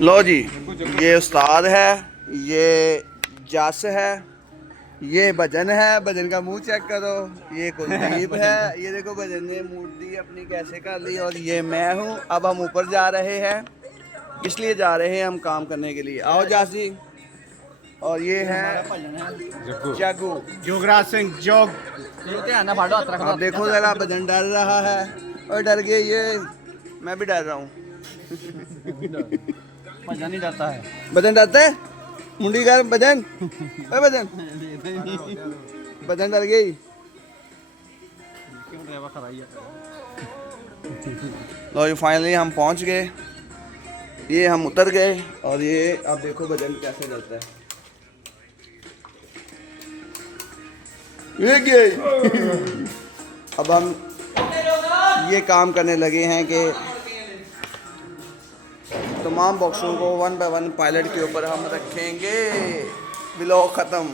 लो जी, ये उस्ताद है, ये जस है, ये भजन है। भजन का मुंह चेक करो। ये कुलदीप है, ये देखो भजन ने मूर्ति अपनी कैसे कर ली। और ये मैं हूँ। अब हम ऊपर जा रहे हैं। किस लिए जा रहे हैं? हम काम करने के लिए। आओ जासी। और ये है जग्गू। जोगराज सिंह जोग। आप देखो जरा, भजन डर रहा है। और डर गए ये। मैं भी डर रहा हूँ। भजन नहीं डरता है। भजन डरते है? मुंडी कर भजन। ओए भजन। भजन डर गई। लो, फाइनली हम पहुंच गए। ये हम उतर गए। और ये आप देखो भजन कैसे डरता है। ये गए। अब हम ये काम करने लगे हैं कि तमाम बॉक्सों को 1 बाय 1 पायलट के ऊपर हम रखेंगे। ब्लॉक ख़त्म।